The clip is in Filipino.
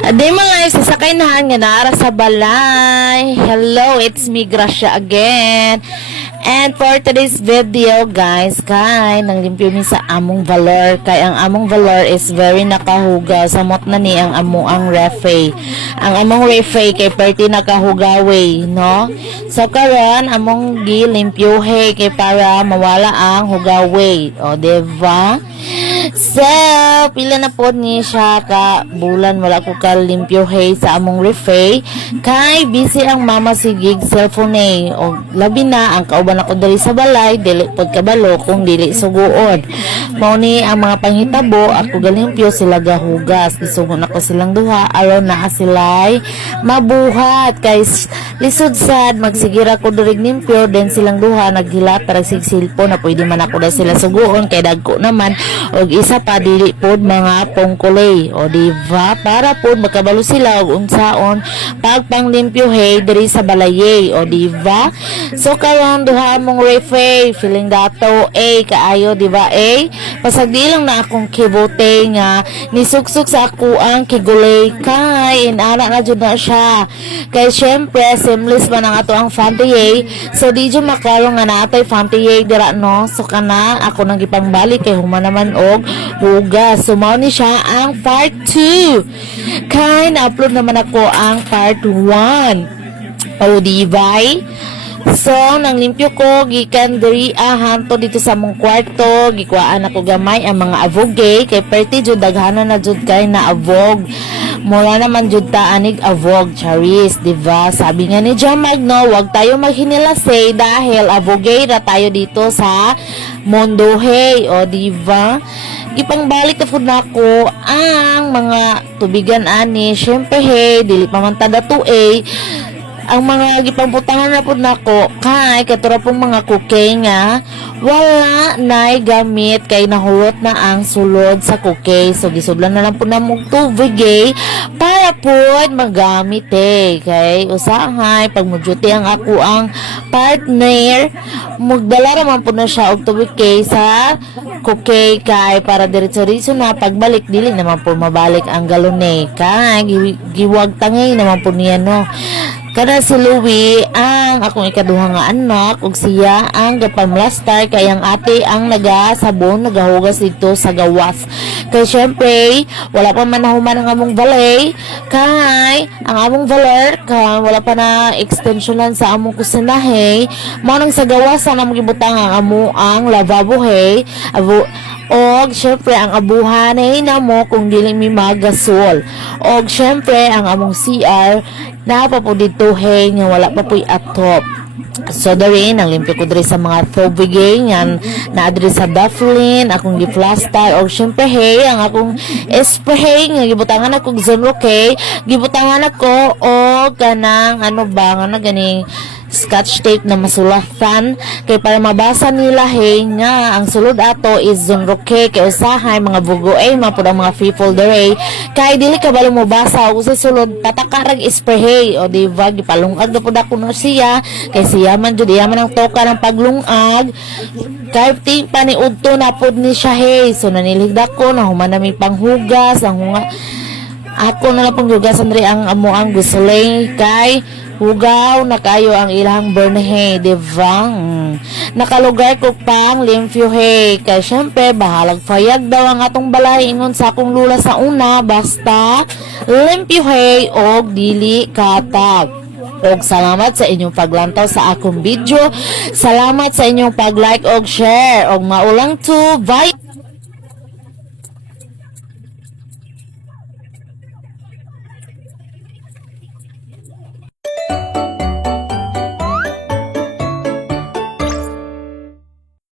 Aday mga live, sasakay na nga naara sa balay. Hello, it's me, Gracia again. And for today's video, guys, kay nanglimpyo mi sa among valor. Kay ang among valor is very nakahuga. Samot na ni ang among refe. Ang among refe kay perti nakahugawe, no? So karon among gilimpyo kay para mawala ang hugawe. O, diba? So, pila na po ni siya ka bulan wala ko ka limpyo hay sa among refe. Kay busy ang mama si gig cellphone o labi na ang kauban ako dali sa balay dili pod kabalo kung dili suguod. Mao ni ang mga panghitabo ako galimpyo sila gahugas. Isugon ako silang duha aron na sila'y mabuhat kay lisod sad magsigira ko durig limpyo then silang duha naghilat para sigsilpo na pwede man ako na sila suguon kay dagko naman og isa pa dili pod mga pongkulay o diba para pod makabalo sila og unsaon pagpanglimpyo hay diri sa balaye o diba. So karon duha mong refe feeling dato kaayo diba pasagdi lang na akong kibote nga nisuksok sa ako ang kigulay kay inana na jud na siya kay syempre seamless man ang ato ang fanty so di jud maklaro nga natay fanty dira no. So kana ako nang gipangbalik kay human naman og hugas. So mao ni siya ang part 2 kay na-upload naman ako ang part 1 o diba. So nang limpyo ko gikan diri hanto dito sa mong kwarto gikuhaan ako gamay ang mga avoge kay perti jud daghanan na jud kay na avog mura naman jud ta anig avog charis diba. Sabi nga ni Jamag no wag tayo maghinilase dahil avoge ra tayo dito sa Mondohe o diba. Gipangbalik na food nako ang mga tubigan ani syempre dili pa man tada to ang mga gipangbutangan na po nako kay katura pong mga kuke nga wala nay gamit kay nahurot na ang sulod sa kuke. So gisudlan na lang po na mong tubig para po magamit kay usahay pag muduty ang ako ang partner magdala raman po na siya og tubig sa kuke kay para diretso na pagbalik dili naman po mabalik ang galon kay giwag tangay naman po niya no. Kada si Louie ang akong ikaduha nga anak ug siya ang gapamlastar kay ang ate ang nagasabon nagahugas dito sa gawas. Kay syempre wala pa man nahuman ang among balay kay ang among valor kay wala pa na extensionan sa among kusinahe mao nang sa gawas na magibutang ang amo ang lavabo og syempre ang abuhan na mo kung dili mi magasol og syempre ang among CR na pa po dito nga wala pa po'y atop. So dari nang limpyo ko diri sa mga tubig nga na diri sa Dufflin akong giplastar og syempre ang akong spray nga gibutangan ako Zonro gibutangan ako og kanang ano ba nga ganing scotch tape na masulatan kay para mabasa nila nga ang sulod ato is Zonroke kay usahay mga bugo mapud ang mga free folder kay dili ka balo mo basa og sa sulod patakarag spray o diba gipalungag na pud ako no siya kay siya man jud yaman ang toka ng paglungag kay ting paniudto na pud ni siya so naniligdak ko na human na may panghugas ang ako na lang pong hugasan rin ang amo ang gusulay kay hugaw na kayo ang ilang burn diba. Nakalugar ko pang limpyo kay syempre bahalag fayag daw ang atong balay ingon sa akong lula sa una basta limpyo og dili katag. Og salamat sa inyong paglantaw sa akong video. Salamat sa inyong pag-like og share og maulang to bye.